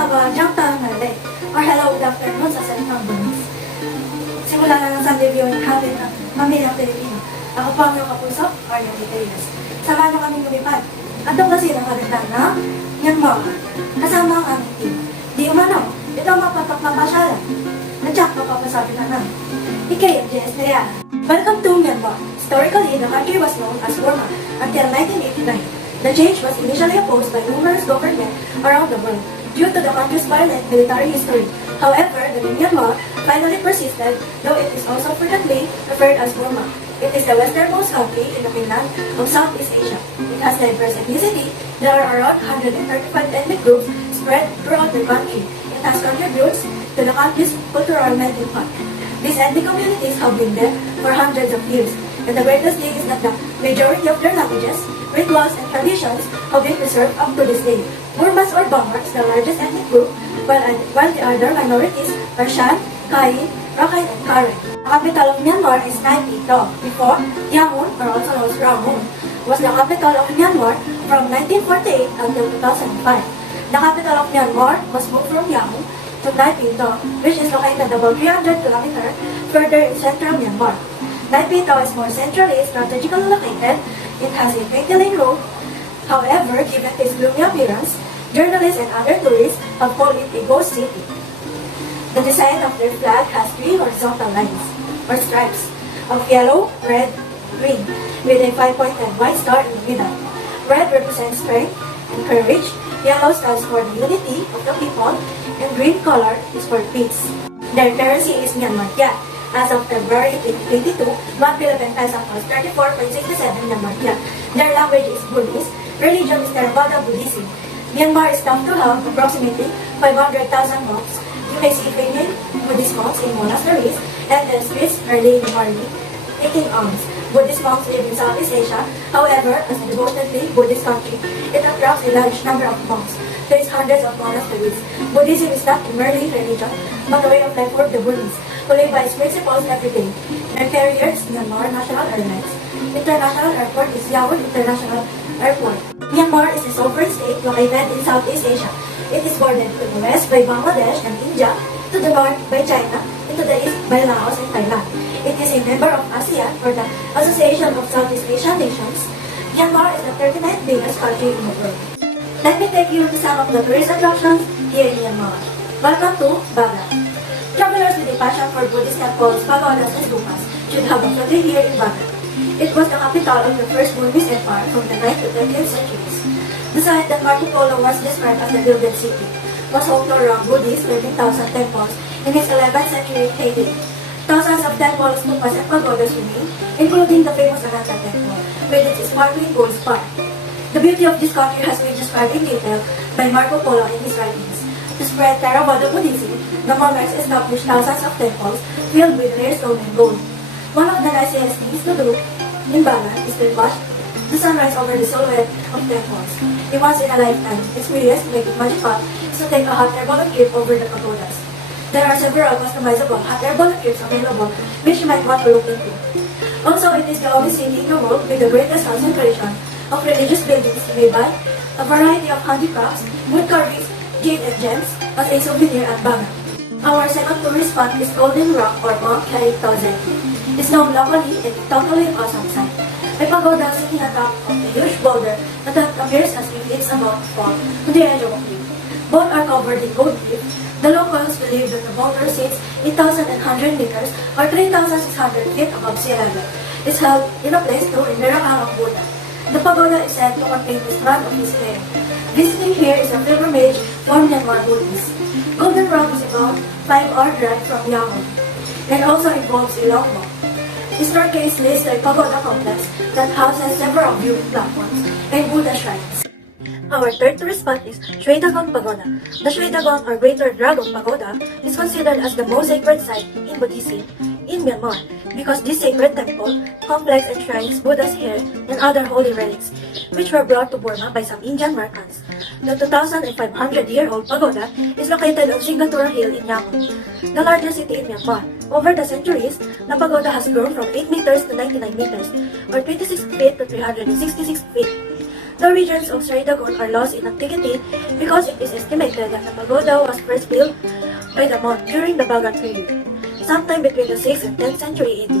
have a jump-down my leg, or hello, good afternoon sa salitang Burmese. Simula na ng Sunday viewing habit ng Pamilyang Pilipino. Ako po ang iyong kapuso, ARRIANNE. Samahan niyo kaming lumipad at tuklasin ang karintan ng Myanmar kasama ang aming team. Di umano, ito ang mapapagpapasyalan at siya papapasabi na ng IKJS Triana. Welcome to Myanmar. Historically, the country was known as Burma until 1989. The change was initially opposed by numerous governments around the world due to the country's violent military history. However, the name Myanmar finally persisted, though it is also frequently referred as Burma. It is the westernmost country in the mainland of Southeast Asia. It has diverse ethnicity. There are around 135 ethnic groups spread throughout the country. It has contributes to the country's cultural melting pot. These ethnic communities have been there for hundreds of years, and the greatest thing is that the majority of their languages, rituals, and traditions have been preserved up to this day. Burmas or Bamar is the largest ethnic group, while the other minorities are Shan, Kahin, Rakhine, and Karen. The capital of Myanmar is Naypyidaw. Before, Yangon, or also known as Rangoon, was the capital of Myanmar from 1948 until 2005. The capital of Myanmar was moved from Yangon to Naypyidaw, which is located about 300 kilometers further in central Myanmar. Naypyidaw is more centrally strategically located. It has a 20-lane road. However, given its gloomy appearance, journalists and other tourists have called it a ghost city. The design of their flag has three horizontal lines, or stripes, of yellow, red, green, with a 5-pointed white star in the middle. Red represents strength and courage, yellow stands for the unity of the people, and green color is for peace. Their currency is Myanmar Kyat. As of February 2022, 1 Philippine peso costs 34.67 Myanmar Kyat. Their language is Burmese. Religion is Theravada Buddhism. Myanmar is thought to have approximately 500,000 monks. You may see female Buddhist monks in monasteries, and the streets are laid in harmony, taking alms. Buddhist monks live in Southeast Asia. However, as a devotedly Buddhist country, it attracts a large number of monks. There is hundreds of monasteries. Buddhism is not merely religion, but a way of life for the Burmese, who live by its principles every day. Their carrier is Myanmar National Airlines. International airport is Yangon International Airport. Myanmar is a sovereign state located in Southeast Asia. It is bordered to the west by Bangladesh and India, to the north by China, and to the east by Laos and Thailand. It is a member of ASEAN, or the Association of Southeast Asian Nations. Myanmar is the 39th biggest country in the world. Let me take you to some of the tourist attractions here in Myanmar. Welcome to Baga. Travelers with a passion for Buddhist temples, pagodas, and stupas should have a country here in Baga. It was the capital of the first Burmese Empire from the 9th to 13th centuries. The site that Marco Polo was described as the Gilded City was home to around Buddhist 13,000 temples in its 11th century heyday. Thousands of temples, stupas, and pagodas remain, including the famous Ananta Temple, with its sparkling gold spire. The beauty of this country has been described in detail by Marco Polo in his writings. To spread Theravada Buddhism, the monarchs established thousands of temples filled with rare stone and gold. One of the nicest things to do in Baga is to watch the sunrise over the silhouette of temples. A once-in-a-lifetime experience to make it magical is to take a hot air balloon trip over the pagodas. There are several customizable hot air balloon trips available which you might want to look into. Also, it is the only city in the world with the greatest concentration of religious buildings made by a variety of handicrafts, wood carvings, jade and gems as a souvenir at Baga. Our second tourist spot is Golden Rock or Mount Kaitose. It's known locally and a totally awesome sight. A pagoda sitting atop of a huge boulder that appears as if it's about to fall to the edge of a cliff. Both are covered in gold leaf. The locals believe that the boulder sits 8,100 meters or 3,600 feet above sea level. It's held in a place known in Miracle of Buddha. The pagoda is said to contain the strand of his hair. Visiting here is a pilgrimage for Myanmar Buddhists. Golden Rock is about 5-hour drive from Yangon and also involves a long walk. The staircase leads to a pagoda complex that houses several viewing platforms and Buddha shrines. Our third tourist spot is Shwedagon Pagoda. The Shwedagon or Greater Dragon Pagoda is considered as the most sacred site in Buddhism in Myanmar because this sacred temple complex enshrines Buddha's hair and other holy relics which were brought to Burma by some Indian merchants. The 2,500-year-old pagoda is located on Singatura Hill in Yangon, the largest city in Myanmar. Over the centuries, the pagoda has grown from 8 meters to 99 meters, or 26 feet to 366 feet. The regions of Sridagon are lost in antiquity because it is estimated that the pagoda was first built by the monk during the Bagan period, sometime between the 6th and 10th century AD.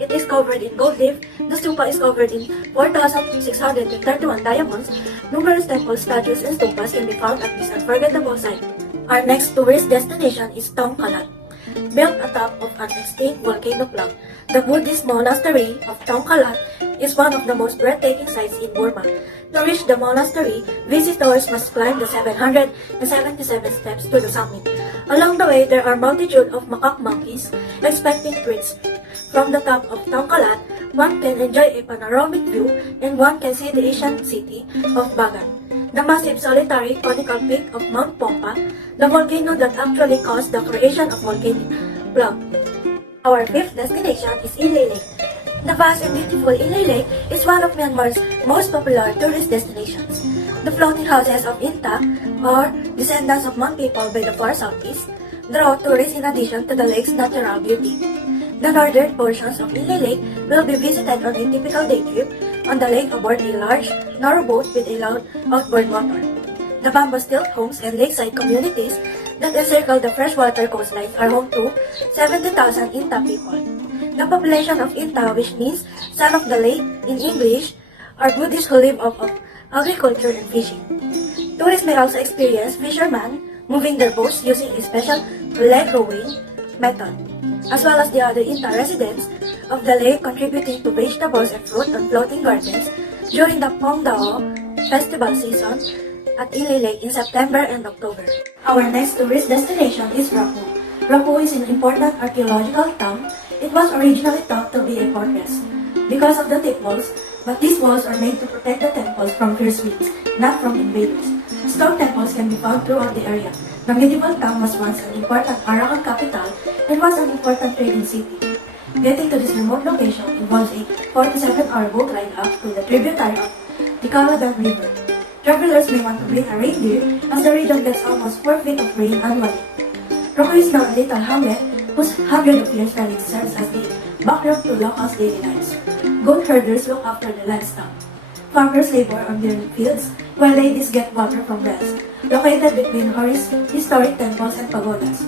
It is covered in gold leaf. The stupa is covered in 4,631 diamonds. Numerous temple statues and stupas can be found at this unforgettable site. Our next tourist destination is Tongkalat. Built atop of an extinct volcano plug, the Buddhist monastery of Tongkalat is one of the most breathtaking sights in Burma. To reach the monastery, visitors must climb the 777 steps to the summit. Along the way, there are multitude of macaque monkeys expecting treats. From the top of Tongkalat, one can enjoy a panoramic view and one can see the ancient city of Bagan, the massive solitary conical peak of Mount Pompa, the volcano that actually caused the creation of volcanic plug. Our fifth destination is Ilay Lake. The vast and beautiful Ilay Lake is one of Myanmar's most popular tourist destinations. The floating houses of Inta, or descendants of Mon people by the far southeast, draw tourists in addition to the lake's natural beauty. The northern portions of Ilay Lake will be visited on a typical day trip on the lake aboard a large, narrow boat with a loud outboard motor. The bamboo-stilt homes and lakeside communities that encircle the freshwater coastlines are home to 70,000 Inta people. The population of Inta, which means son of the lake in English, are Buddhists who live off of agriculture and fishing. Tourists may also experience fishermen moving their boats using a special leg rowing method, as well as the other Inta residents of the lake contributing to vegetables and fruit on floating gardens during the Pongdao festival season at Ilay Lake in September and October. Our next tourist destination is Rapu. Rapu is an important archaeological town. It was originally thought to be a fortress because of the thick walls, but these walls are made to protect the temples from fierce winds, not from invaders. Stone temples can be found throughout the area. The medieval town was once an important Arakan capital and was an important trading city. Getting to this remote location involves a 47-hour boat ride up to the tributary of the Kaladan River. Travelers may want to bring a reindeer as the region gets almost 4 feet of rain annually. Roko is now a little hamlet whose hundreds of years relics serves as the background to locals' daily lives. Goat herders look after the livestock. Farmers labor on their fields while ladies get water from wells, located between historic temples and pagodas.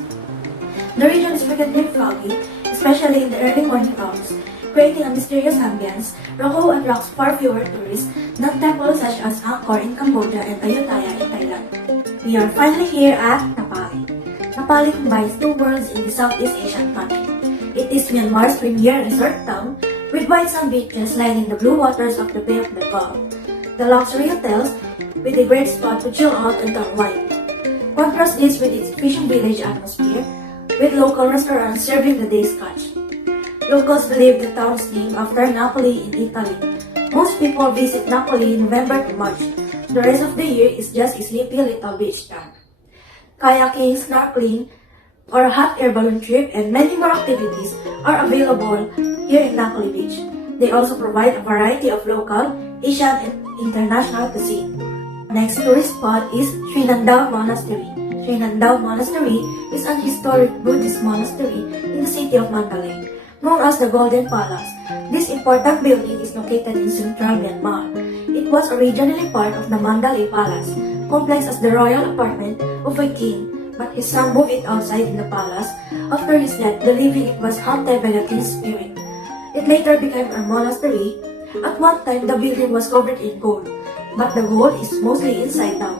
The region is frequently foggy, especially in the early morning hours, creating a mysterious ambience. Roko attracts far fewer tourists than temples such as Angkor in Cambodia and Ayutthaya in Thailand. We are finally here at Napali. Napali combines two worlds in the Southeast Asian country. It is Myanmar's premier resort town, with white sand beaches lining the blue waters of the Bay of Bengal. The luxury hotels, with a great spot to chill out and unwind. Contrast this with its fishing village atmosphere, with local restaurants serving the day's catch. Locals believe the town's name after Napoli in Italy. Most people visit Napoli in November to March. The rest of the year is just a sleepy little beach town. Kayaking, snorkeling, or a hot air balloon trip and many more activities are available here in Napoli Beach. They also provide a variety of local, Asian, and international cuisine. Next tourist spot is Srinandao Monastery. Srinandao Monastery is an historic Buddhist monastery in the city of Mandalay, known as the Golden Palace. This important building is located in central Myanmar. It was originally part of the Mandalay Palace complex as the royal apartment of a king, but his son moved it outside in the palace. After his death, believing it was haunted by the king's spirit. It later became a monastery. At one time, the building was covered in gold, but the gold is mostly inside now.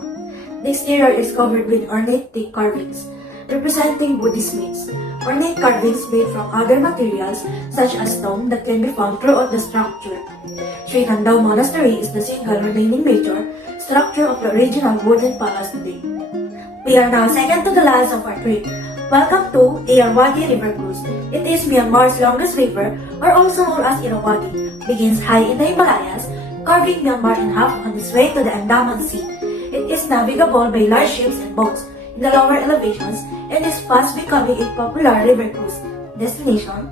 The exterior is covered with ornate teak carvings, representing Buddhist myths. Ornate carvings made from other materials, such as stone, that can be found throughout the structure. Srinandao Monastery is the single remaining major structure of the original wooden palace today. We are now second to the last of our trip. Welcome to Irrawaddy River Cruise. It is Myanmar's longest river, or also known as Irrawaddy. Begins high in the Himalayas, carving Myanmar in half on its way to the Andaman Sea. It is navigable by large ships and boats in the lower elevations and is fast becoming a popular river cruise destination.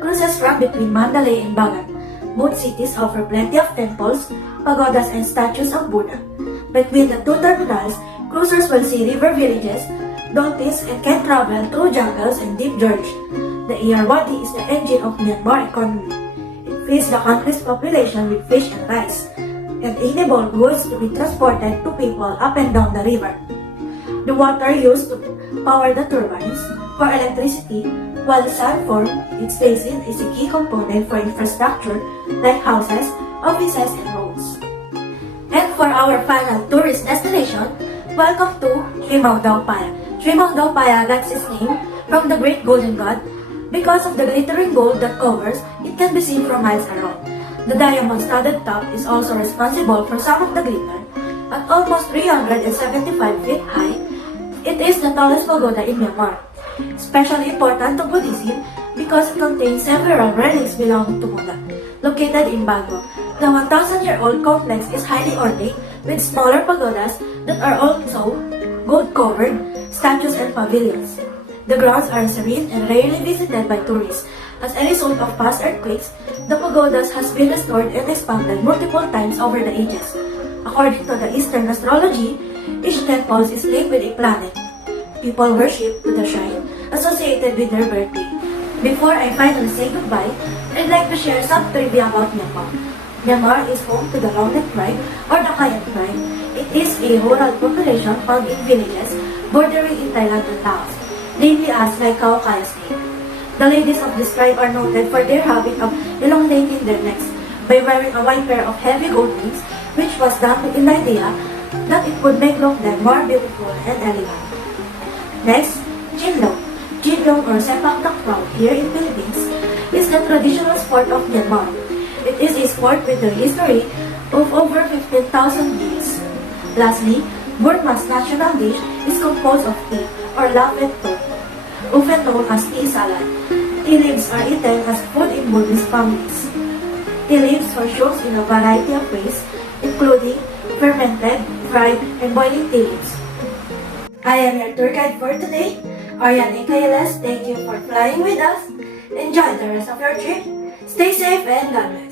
Cruises run between Mandalay and Bagan. Both cities offer plenty of temples, pagodas, and statues of Buddha. Between the two terminals, cruisers will see river villages, dolphins, and can travel through jungles and deep gorge. The Irrawaddy is the engine of Myanmar economy. It feeds the country's population with fish and rice. and edible goods to be transported to people up and down the river. The water used to power the turbines for electricity, while the sand formed its basin is a key component for infrastructure like houses, offices, and roads. And for our final tourist destination, welcome to Paya. Paya gets its name from the great golden god. Because of the glittering gold that covers, it can be seen from miles around. The diamond-studded top is also responsible for some of the glitter. At almost 375 feet high, it is the tallest pagoda in Myanmar. Especially important to Buddhism because it contains several relics belonging to Buddha. Located in Bago, the 1,000-year-old complex is highly ornate with smaller pagodas that are also gold-covered statues and pavilions. The grounds are serene and rarely visited by tourists. As a result of past earthquakes, the pagodas has been restored and expanded multiple times over the ages. According to the Eastern astrology, each temple is linked with a planet. People worship to the shrine associated with their birthday. Before I finally say goodbye, I'd like to share some trivia about Myanmar. Myanmar is home to the Raunat tribe or the Kayan tribe. It is a rural population found in villages bordering in Thailand and Laos, namely as Laikau Kaya State. The ladies of this tribe are noted for their habit of elongating their necks by wearing a white pair of heavy gold rings, which was done in the idea that it would make look them more beautiful and elegant. Next, Jinlong. Jinlong or Sepak Takraw here in Philippines is the traditional sport of Myanmar. It is a sport with a history of over 15,000 years. Lastly, Burma's national dish is composed of tea or lapet tofu, often known as tea salad. Tea leaves are eaten as food in Buddhist families. Tea leaves are used in a variety of ways, including fermented, fried, and boiling tea leaves. I am your tour guide for today, ARRIANNE. Thank you for flying with us. Enjoy the rest of your trip. Stay safe and God bless.